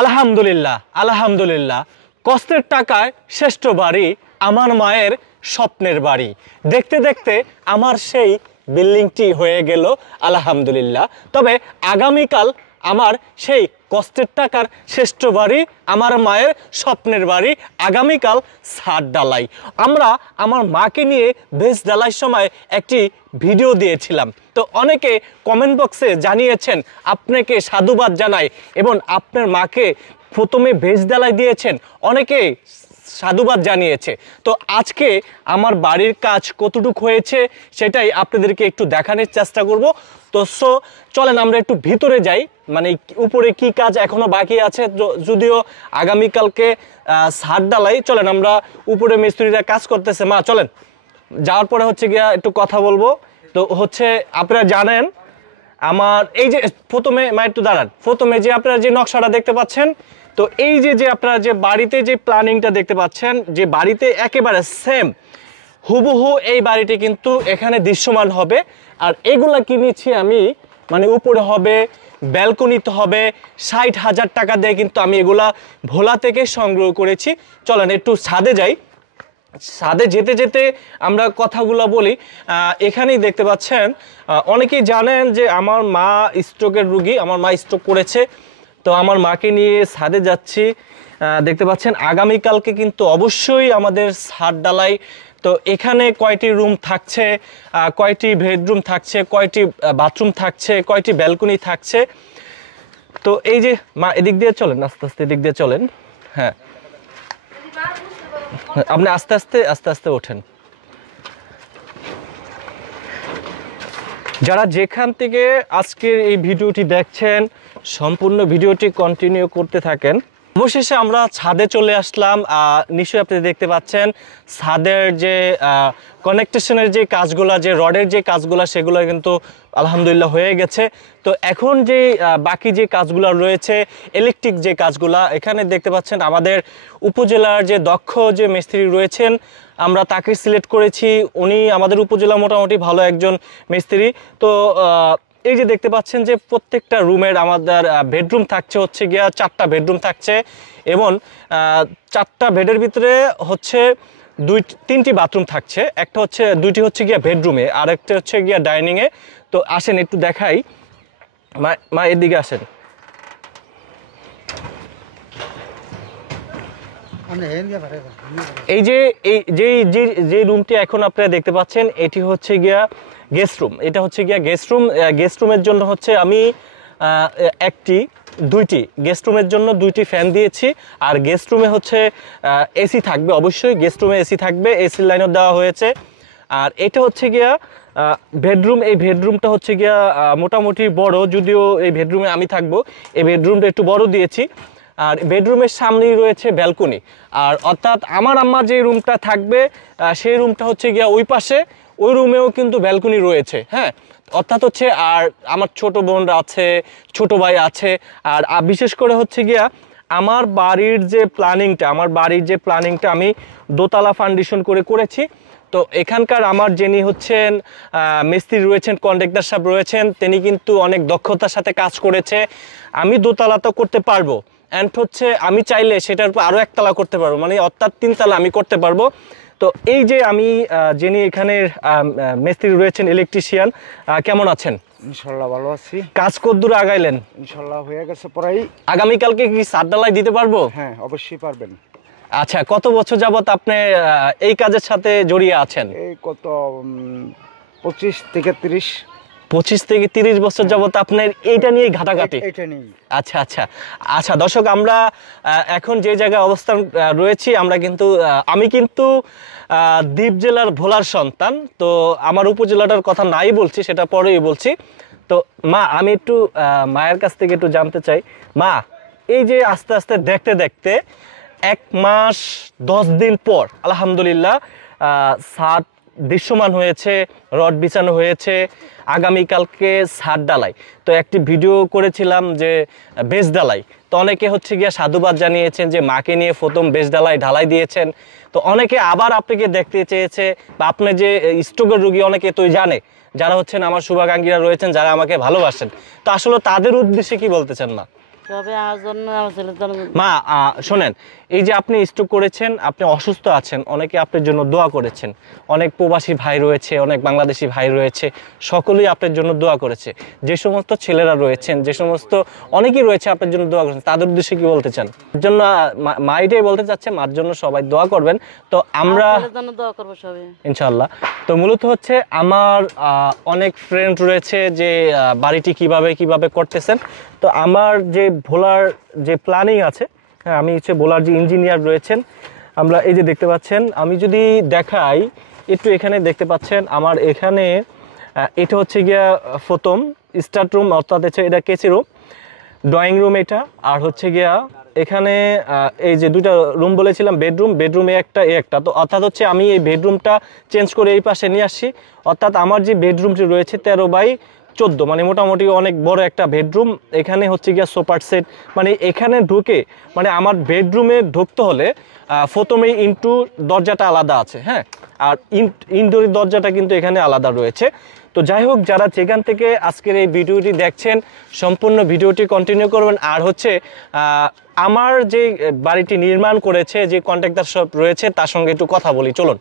আলহামদুলিল্লাহ আলহামদুলিল্লাহ, কষ্টের টাকায় শ্রেষ্ঠ বাড়ি, আমার মায়ের স্বপ্নের বাড়ি। দেখতে দেখতে আমার সেই বিল্ডিংটি হয়ে গেল আলহামদুলিল্লাহ। তবে আগামীকাল আমার সেই কষ্টের টাকার শ্রেষ্ঠ বাড়ি, আমার মায়ের স্বপ্নের বাড়ি, আগামীকাল ছাদ ঢালাই। আমরা আমার মাকে নিয়ে বেশ ঢালাইয়ের সময় একটি ভিডিও দিয়েছিলাম। তো অনেকে কমেন্ট বক্সে জানিয়েছেন, আপনাকে সাধুবাদ জানাই, এবং আপনার মাকে প্রথমে বেশ ঢালাই দিয়েছেন, অনেকে সাধুবাদ জানিয়েছে। তো আজকে আমার বাড়ির কাজ কতটুকু হয়েছে সেটাই আপনাদেরকে একটু দেখানোর চেষ্টা করব। তো চলেন আমরা একটু ভিতরে যাই, মানে উপরে কি কাজ এখনো বাকি আছে, যদিও আগামীকালকে ছাদ ঢালাই। চলেন আমরা, উপরে মিস্ত্রিরা কাজ করতেছে, মা চলেন। যাওয়ার পরে হচ্ছে গিয়া একটু কথা বলবো। তো হচ্ছে আপনারা জানেন আমার এই যে প্রথমে, মা একটু দাঁড়ান, প্রথমে যে আপনারা যে নকশাটা দেখতে পাচ্ছেন, তো এই যে আপনারা যে বাড়িতে যে প্ল্যানিংটা দেখতে পাচ্ছেন, যে বাড়িতে একেবারে সেম হুবহু এই বাড়িটি কিন্তু এখানে দৃশ্যমান হবে। আর এগুলা কিনেছি আমি, মানে উপরে হবে, ব্যালকনিতে হবে, 60,000 টাকা দিয়ে কিন্তু আমি এগুলা ভোলা থেকে সংগ্রহ করেছি। চলেন একটু ছাদে যাই, ছাদে যেতে যেতে আমরা কথাগুলো বলি। এখানেই দেখতে পাচ্ছেন, অনেকেই জানেন যে আমার মা স্ট্রোকের রুগী, আমার মা স্ট্রোক করেছে। তো আমার মাকে নিয়ে ছাদে যাচ্ছি, দেখতে পাচ্ছেন আগামীকালকে কিন্তু অবশ্যই আমাদের ছাদ ঢালাই। তো এখানে কয়টি রুম থাকছে, কয়টি বেডরুম থাকছে, কয়টি বাথরুম থাকছে, কয়টি ব্যালকনি থাকছে। তো এই যে মা এদিক দিয়ে চলেন, আস্তে আস্তে এদিক দিয়ে চলেন। হ্যাঁ, আপনি আস্তে আস্তে আস্তে আস্তে ওঠেন। যারা যেখান থেকে আজকের এই ভিডিওটি দেখছেন, সম্পূর্ণ ভিডিওটি কন্টিনিউ করতে থাকেন। অবশেষে আমরা ছাদে চলে আসলাম। নিশ্চয়ই আপনি দেখতে পাচ্ছেন ছাদের যে কানেকশনের যে কাজগুলা, যে রডের যে কাজগুলা, সেগুলো কিন্তু আলহামদুলিল্লাহ হয়ে গেছে। তো এখন যে বাকি যে কাজগুলো রয়েছে, ইলেকট্রিক যে কাজগুলা, এখানে দেখতে পাচ্ছেন আমাদের উপজেলার যে দক্ষ যে মিস্ত্রি রয়েছেন, আমরা তাকে সিলেক্ট করেছি। উনি আমাদের উপজেলা মোটামুটি ভালো একজন মিস্ত্রি। তো এই যে দেখতে পাচ্ছেন যে প্রত্যেকটা রুমের আমাদের বেডরুম থাকছে হচ্ছে গিয়া 4টা বেডরুম থাকছে, এবং 4টা বেডের ভিতরে হচ্ছে 3টি বাথরুম থাকছে। একটা হচ্ছে, 2টি হচ্ছে গিয়া বেডরুমে, আর একটা হচ্ছে গিয়া ডাইনিংয়ে। তো আসেন একটু দেখাই, মা এদিকে আসেন। এই যে রুমটি এখন আপনারা দেখতে পাচ্ছেন, এটি হচ্ছে গিয়া গেস্ট রুম। এটা হচ্ছে গিয়া গেস্ট রুম। গেস্ট রুমের জন্য হচ্ছে আমি 2টি গেস্ট রুমের জন্য 2টি ফ্যান দিয়েছি। আর গেস্ট রুমে হচ্ছে এসি থাকবে, অবশ্যই গেস্ট রুমে এসি থাকবে, এসির লাইনও দেওয়া হয়েছে। আর এটা হচ্ছে গিয়া বেডরুম। এই বেডরুমটা হচ্ছে গিয়া মোটামুটি বড়, যদিও এই বেডরুমে আমি থাকবো। এই বেডরুমটা একটু বড় দিয়েছি। আর বেডরুমের সামনেই রয়েছে ব্যালকনি। আর অর্থাৎ আমার আম্মা যে রুমটা থাকবে, সেই রুমটা হচ্ছে গিয়া ওই পাশে, ওই রুমেও কিন্তু ব্যালকনি রয়েছে। হ্যাঁ, অর্থাৎ হচ্ছে, আর আমার ছোট বোনরা আছে, ছোট ভাই আছে। আর বিশেষ করে হচ্ছে গিয়া আমার বাড়ির যে প্ল্যানিংটা আমি দোতলা ফাউন্ডেশন করেছি। তো এখানকার আমার যিনি হচ্ছেন মিস্ত্রি রয়েছেন, কন্ট্রাক্টর সাহেব রয়েছেন, তিনি কিন্তু অনেক দক্ষতার সাথে কাজ করেছে। আমি দোতলা তো করতে পারবো, অ্যান্ড হচ্ছে আমি চাইলে সেটার উপর আরও একতলা করতে পারবো, মানে অর্থাৎ 3তলা আমি করতে পারবো। তো এই যে আমি যিনি এখানের মিস্ত্রি রয়েছেন, ইলেকট্রিশিয়ান, কেমন আছেন? ইনশাল্লাহ ভালো আছি। কাজ কতদূর আগাইলেন? ইনশাল্লাহ হয়ে গেছে প্রায়। আগামীকালকে কি ছাদ ঢালাই দিতে পারবো? হ্যাঁ, অবশ্যই পারবেন। আচ্ছা, কত বছর যাবত আপনি এই কাজের সাথে জড়িয়ে আছেন? এই কত 25 থেকে 30। 25 থেকে 30 বছর যাবত আপনার এইটা নিয়ে ঘাটাঘাটি? এটা নেই। আচ্ছা আচ্ছা আচ্ছা, দর্শক আমরা এখন যে জায়গায় অবস্থান রয়েছি, আমি কিন্তু দ্বীপ জেলার ভোলার সন্তান। তো আমার উপজেলাটার কথা নাই বলছি, সেটা পরেই বলছি। তো মা, আমি একটু মায়ের কাছ থেকে একটু জানতে চাই, মা এই যে আস্তে আস্তে দেখতে দেখতে 1 মাস 10 দিন পর আলহামদুলিল্লাহ ছাদ দৃশ্যমান হয়েছে, রড বিছানো হয়েছে, আগামীকালকে ছাদ ঢালাই। তো একটি ভিডিও করেছিলাম যে বেজ ঢালাই। তো অনেকে হচ্ছে গিয়া সাধুবাদ জানিয়েছেন যে মাকে নিয়ে প্রথম বেজ ঢালাই দিয়েছেন। তো অনেকে আবার আপনাকে দেখতে চেয়েছে, বা আপনি যে স্ট্রোকের রোগী অনেকে তো জানে, যারা হচ্ছেন আমার শুভাকাঙ্ক্ষীরা রয়েছেন, যারা আমাকে ভালোবাসেন। তো আসলে তাদের উদ্দেশ্যে কি বলতে চান না? সবে আমার জন্য আমার ছেলের জন্য মা শোনেন, এই যে আপনি স্ট্রোক করেছেন, আপনি অসুস্থ আছেন, অনেকে আপনার জন্য দোয়া করেছেন, অনেক প্রবাসী ভাই রয়েছে, অনেক বাংলাদেশি ভাই রয়েছে, সকলেই আপনার জন্য দোয়া করেছে। যে সমস্ত ছেলেরা রয়েছেন, যে সমস্ত অনেকেই রয়েছে আপনার জন্য দোয়া করেছেন, তাদের উদ্দেশ্যে কি বলতে চান? এর জন্য মা এটাই বলতে চাচ্ছে, মার জন্য সবাই দোয়া করবেন। তো আমরা আমার ছেলের জন্য দোয়া করবো সবে ইনশাআল্লাহ। তো মূলত হচ্ছে আমার অনেক ফ্রেন্ড রয়েছে যে বাড়িটি কিভাবে করতেছেন। তো আমার যে ভোলার যে প্ল্যানিং আছে, হ্যাঁ, আমি হচ্ছে ভোলার যে ইঞ্জিনিয়ার রয়েছেন, আমরা এই যে দেখতে পাচ্ছেন, আমি যদি দেখাই একটু, এখানে দেখতে পাচ্ছেন আমার এখানে এটা হচ্ছে গিয়া প্রথম স্টার্ট রুম, অর্থাৎ হচ্ছে এটা কেসি রুম, ড্রয়িং রুম এটা, আর হচ্ছে গিয়া এখানে এই যে দুইটা রুম বলেছিলাম, বেডরুমে একটা একটা, তো অর্থাৎ হচ্ছে আমি এই বেডরুমটা চেঞ্জ করে এই পাশে নিয়ে আসছি। অর্থাৎ আমার যে বেডরুমটি রয়েছে 13x14, মানে মোটামুটি অনেক বড় একটা বেডরুম। এখানে হচ্ছে গিয়া সোফার সেট, মানে এখানে ঢুকে, মানে আমার বেডরুমে ঢুকতে হলে প্রথমেই ইনটু দরজাটা আলাদা আছে, হ্যাঁ, আর ইনডোর দরজাটা কিন্তু এখানে আলাদা রয়েছে। তো যাই হোক, যারা যেখান থেকে আজকের এই ভিডিওটি দেখছেন, সম্পূর্ণ ভিডিওটি কন্টিনিউ করবেন। আর হচ্ছে আমার যে বাড়িটি নির্মাণ করেছে, যে কন্ট্রাক্টর সব রয়েছে, তার সঙ্গে একটু কথা বলি, চলুন।